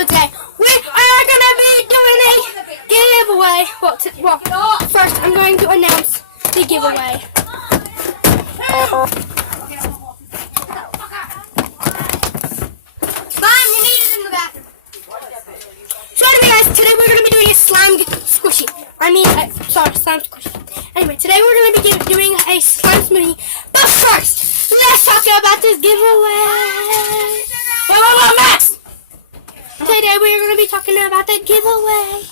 So today we are gonna be doing a giveaway. Well, first I'm going to announce the giveaway. Mom, you need it in the bathroom. So anyway, guys, today we're gonna be doing a slime squishy. Slime squishy. Anyway, today we're gonna be doing a slime smoothie. But first, let's talk about this giveaway. Whoa, Max! Today we're going to be talking about the giveaway.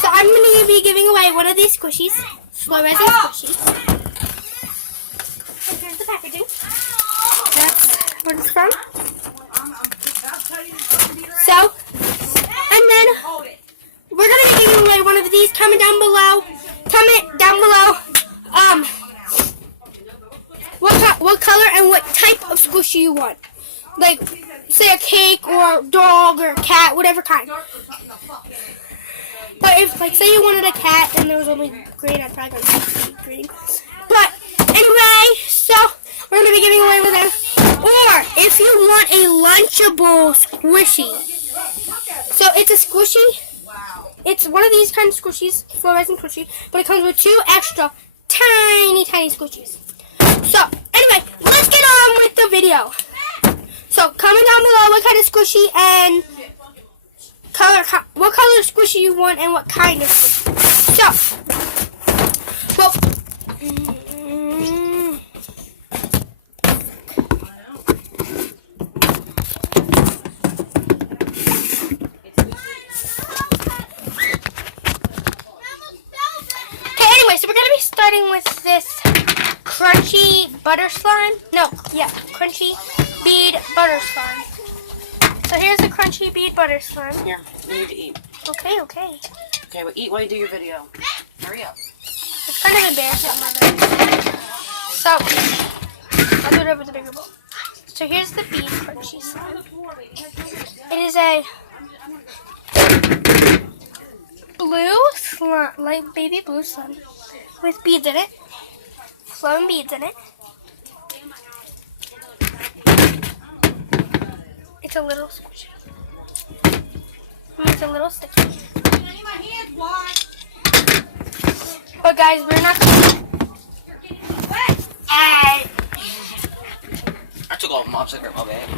So I'm going to be giving away one of these squishies, slow resin squishies. And here's the packaging. That's where it's from. So, and then we're going to be giving away one of these. Comment down below what color and what type of squishy you want. Like, say a cake or a dog or a cat, whatever kind. But if, like, say you wanted a cat and there was only green, I'd probably go green. But anyway, so we're going to be giving away one of them. Or if you want a Lunchable squishy. So it's a squishy. It's one of these kind of squishies, fluorescent squishy, but it comes with 2 extra tiny squishies. So anyway, let's get on with the video. So comment down below what kind of squishy and what color squishy you want and what kind of squishy. So, well, okay. Anyway, so we're gonna be starting with this crunchy butter slime. Crunchy bead butter slime. So here's the crunchy bead butter slime. Here, you need to eat. Okay. Okay, well, eat while you do your video. Hurry up. It's kind of embarrassing. So, I'll do it over the bigger bowl. So here's the bead crunchy slime. It is a blue slime, like baby blue slime, with beads in it, flowing beads in it. It's a little squishy. It's a little sticky. But guys, we're not gonna... I took all the mom's cigarette in my bag.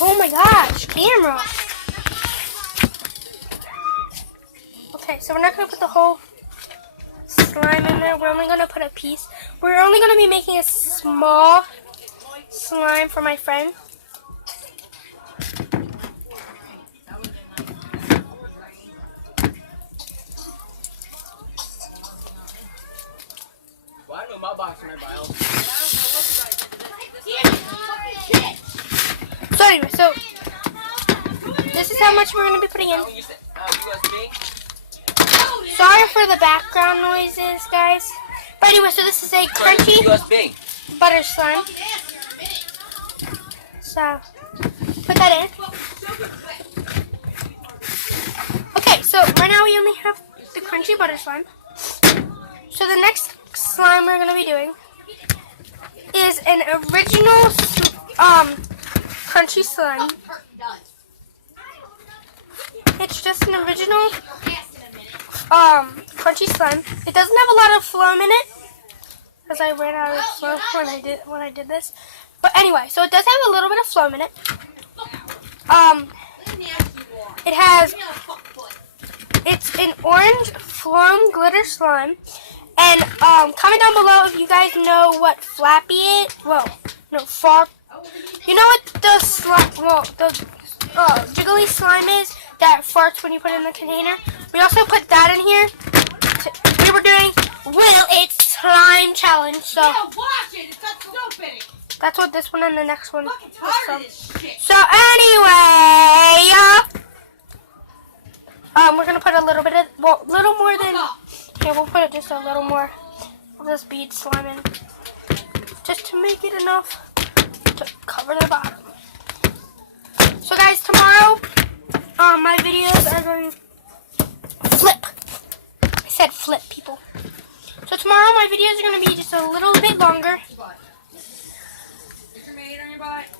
Oh my gosh, camera. Okay, so we're not gonna put the whole slime in there. We're only gonna put a piece. We're only gonna be making a small slime for my friend. So anyway, so this is how much we're going to be putting in. Sorry for the background noises, guys. But anyway, so this is a crunchy butter slime. So, put that in. Okay, so right now we only have the crunchy butter slime. So the next slime we're going to be doing is an original crunchy slime. It's just an original crunchy slime. It doesn't have a lot of phloem in it, because I ran out of phloem when I did this. But anyway, so it does have a little bit of phloem in it. It's an orange phloem glitter slime. And comment down below if you guys know what flappy is. Fart. You know what the jiggly slime is that farts when you put it in the container? We also put that in here. We were doing Will It Slime Challenge. So that's what this one and the next one is from. So anyway, we're gonna put a little bit of, little more than. Okay, we'll put just a little more of this bead slime in, just to make it enough to cover the bottom. So guys, tomorrow, my videos are going to flip. I said flip, people. So tomorrow my videos are going to be just a little bit longer.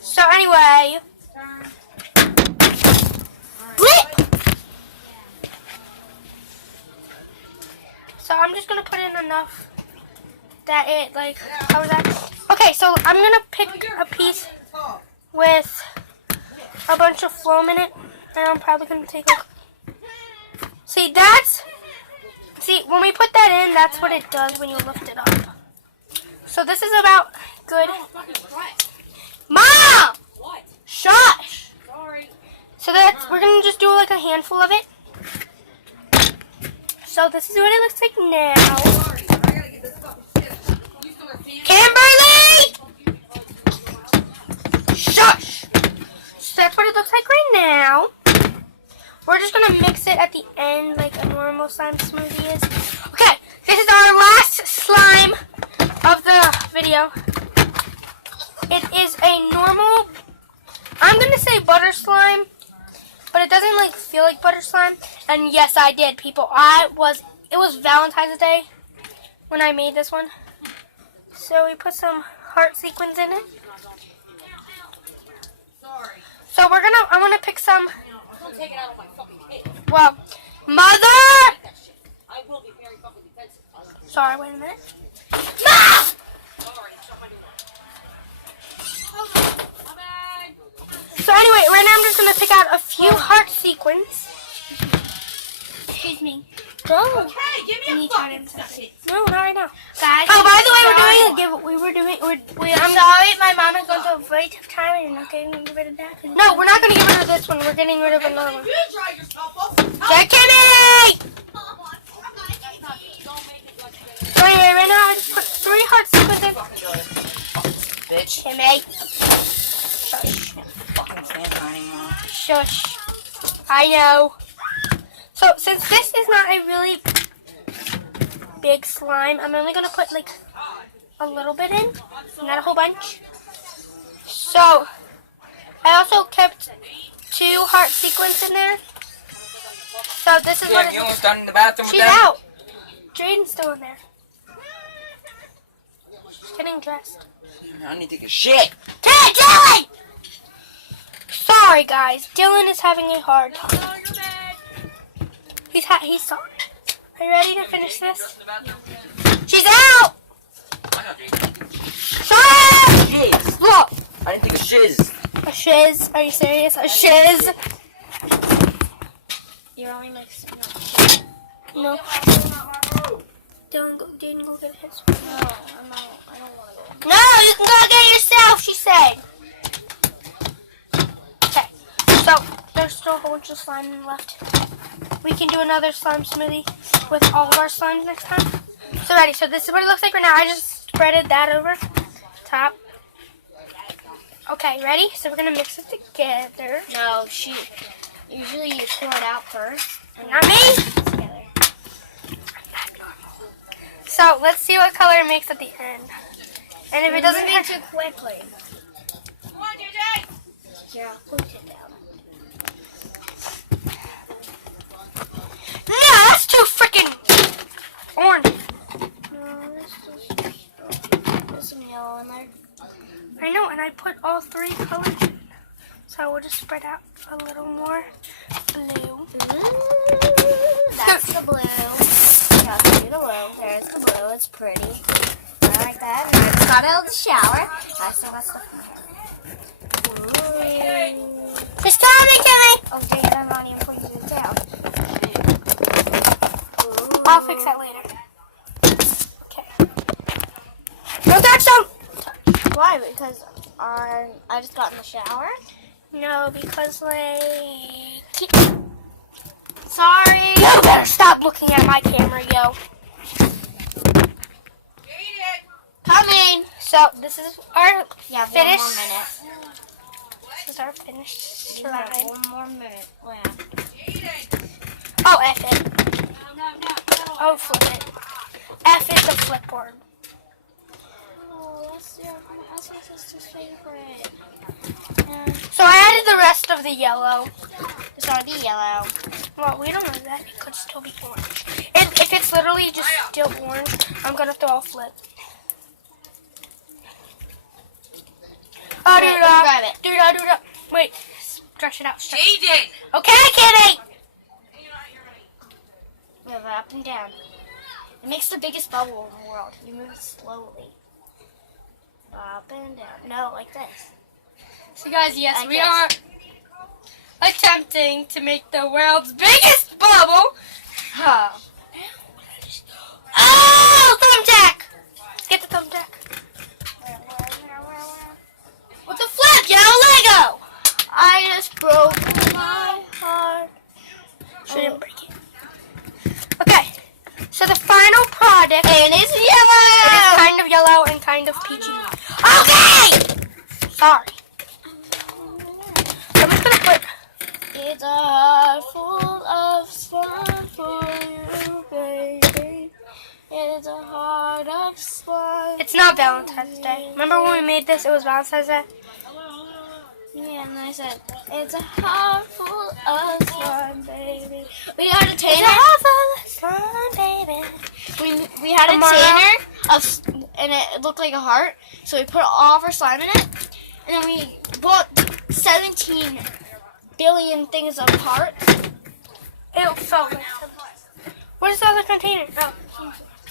So anyway, enough that it like covers that. Okay, so I'm gonna pick a piece with a bunch of foam in it, and I'm probably gonna take a. See, when we put that in, that's what it does when you lift it up. So this is about good. Mom! What? Shush! Sorry. So we're gonna just do like a handful of it. So this is what it looks like now. Kimberly! Shush! So that's what it looks like right now. We're just gonna mix it at the end like a normal slime smoothie is. Okay, this is our last slime of the video. It is a normal, I'm gonna say butter slime, but it doesn't like feel like butter slime. And yes, I did, people. It was Valentine's Day when I made this one. So we put some heart sequins in it. So I'm gonna pick some. Don't take it out of my fucking head. Well, Mother! I will be very fucking defensive. Sorry, wait a minute. Mom! So anyway, right now I'm just gonna pick out a few heart sequins. Excuse me. Oh. Hey, give me a fucking second. No, not right now. Guys, Oh, by the way, we're doing a giveaway. I'm sorry, my mom is going through a very tough time and you're not getting rid of that. No, we're not gonna get rid of this one. We're getting rid of another one. You dry yourself up. Kimmy! So anyway, right now I just put 3 heart sequins in. Bitch. Kimmy. Shush. Fucking stand anymore. Shush. I know. So since this is not a really big slime, I'm only gonna put like a little bit in, not a whole bunch. So I also kept 2 heart sequins in there. So this is what You almost done in the bathroom with she's that? out. Jaden's still in there. She's getting dressed. I need to take a shit. Hey, Dylan! Sorry guys, Dylan is having a hard time. He's sorry. Are you ready to finish this? She's out! Shut up! Shiz. Look! I didn't take a shiz. A shiz? Are you serious? A shiz? You're only mixing up. No. Dylan, go get his. No, I don't want to go. No, you can go get it yourself, she said. Okay, so there's still a whole bunch of slime left. We can do another slime smoothie with all of our slimes next time. So ready, so this is what it looks like right now. I just spreaded that over top. Okay, ready? So we're gonna mix it together. No, usually you pour it out first. And Not me! together. So let's see what color it makes at the end. And if it doesn't Moving too quickly. Come on, JJ. Here, I'll put it down. No, that's too freaking orange. No, there's some yellow in there. I know, and I put all 3 colors in. So we'll just spread out a little more blue. That's the blue. Yeah, do the blue. There's the blue. It's pretty. I like that. And I just got out of the shower. I still got stuff in there. Ooh. Just tell me, Kimmy. Oh, dang it. I'm not even putting it down. Ooh. I'll fix that later. Okay. No touch them. Why? Because I just got in the shower. No, because like. Sorry. You better stop looking at my camera, yo. Coming. So this is our Yeah, finished. 1 more minute. This is our finished You have slime. 1 more minute. Yeah. Oh, F it. Oh, flip it. F is the flipboard. Oh, that's my sister's favorite. So I added the rest of the yellow. It's already yellow. Well, we don't know that. It could still be orange. And if it's literally just still orange, I'm going to throw a flip. Oh, Grab it. Do that. Wait, stretch it out. Jaden. Okay, Kitty. Move it up and down. It makes the biggest bubble in the world. You move it slowly. Up and down. No, like this. So guys, yes, Like we this. are attempting to make the world's biggest bubble. Huh. Oh, thumbtack! Get the thumbtack. What's a flip, Lego? I just broke my heart. Shouldn't break it. Okay, so the final product, And it's it is yellow! kind of yellow and kind of peachy. Okay! Sorry. I'm just gonna put. It's a heart full of slime for you, baby. It's a heart of slime. It's not Valentine's Day. Remember when we made this? It was Valentine's Day. Yeah, and I said, it's a heart full of slime, baby. We had a tanner. We had a Tomorrow. tanner and it looked like a heart. So we put all of our slime in it, and then we bought 17 billion things of hearts. It felt like some. What is the other container? Oh.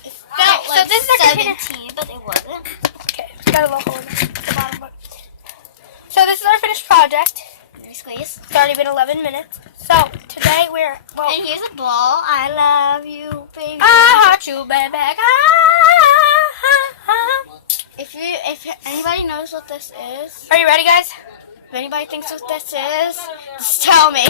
It felt so like this is our container. 17, but it wasn't. Okay, got a little hole in the bottom one. So this is our finished project. Squeeze. It's already been 11 minutes. So today we're And here's a ball. I love you, baby. I heart you, baby. If anybody knows what this is, Are you ready, guys? if anybody thinks what this is, just tell me.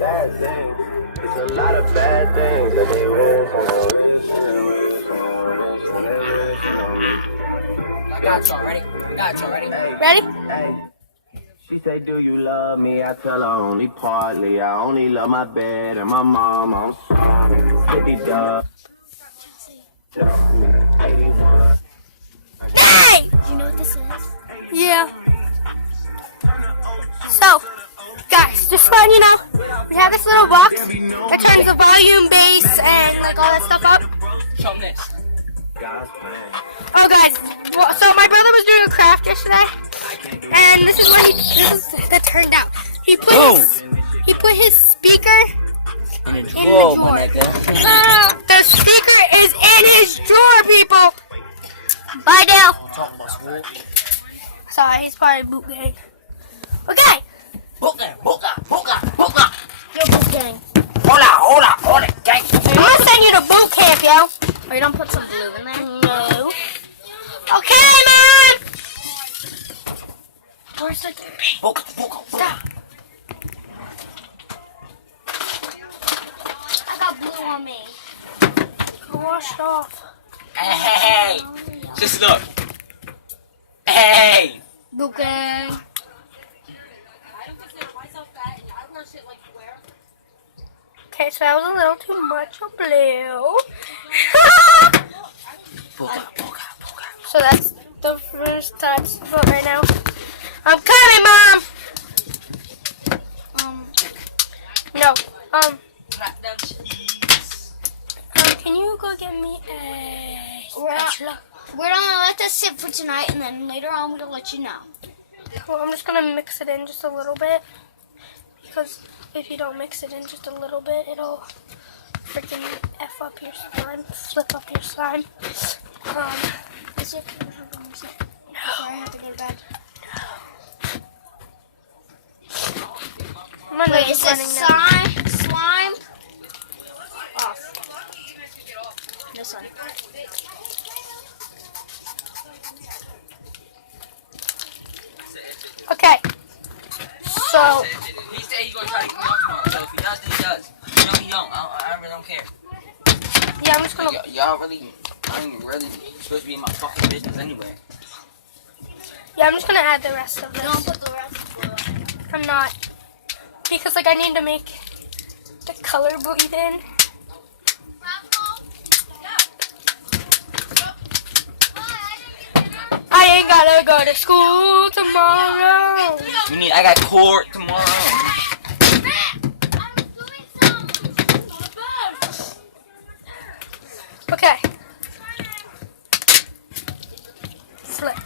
Bad things. It's a lot of bad things that they wish on me. I got you already. Got you already. Ready? Hey, she say, do you love me? I tell her only partly. I only love my bed and my mom. I'm sorry. 50 dubs. 81. Hey! Do you know what this is? Yeah. So, guys, just letting you know, we have this little box that turns the volume, bass, and like all that stuff up. Show them this. God's plan. Oh, guys, well, so my brother was doing a craft yesterday, and this is that turned out. He put his speaker In a in the drawer, drawer. my nigga. The speaker is in his drawer, people. Bye, Dale. Talk about school. Sorry, he's probably boot gang. Okay. Boga. Yo, boot gang. Hola, gang. I'm gonna send you to boot camp, yo. Or you don't put some blue in there? No. Okay, man. Where's the Boga. Stop. I got blue on me. Go wash it off. Hey. Just look. Hey. Boot gang. Okay, so that was a little too much of blue. Boga. So that's the first touch right now. I'm coming, Mom. No. Can you go get me a spatula? We're gonna let this sit for tonight, and then later on we're gonna let you know. Well, I'm just gonna mix it in just a little bit, because if you don't mix it in just a little bit, it'll freaking F up your slime, flip up your slime. Is it? Before I have to go to bed. My nose Wait, is is running this now. slime off? This one. Okay. So, He said he's gonna try to come out tomorrow. So if he does, then he does. No, he don't. I really don't care. yeah, I'm just gonna. Y'all really, I'm really supposed to be in my fucking business anyway. Yeah, I'm just gonna add the rest of Don't this. put the rest of blue on. I'm not, because like I need to make the color bleed in. I ain't gotta go to school tomorrow. I got court tomorrow. Okay. Flip.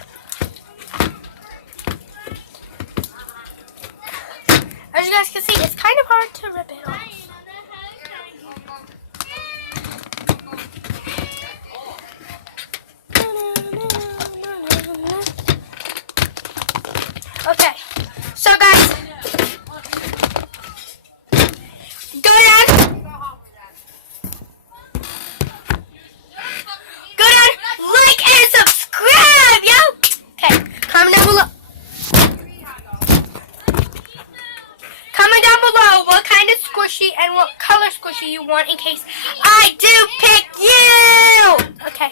squishy and what color squishy you want in case I do pick you. Okay.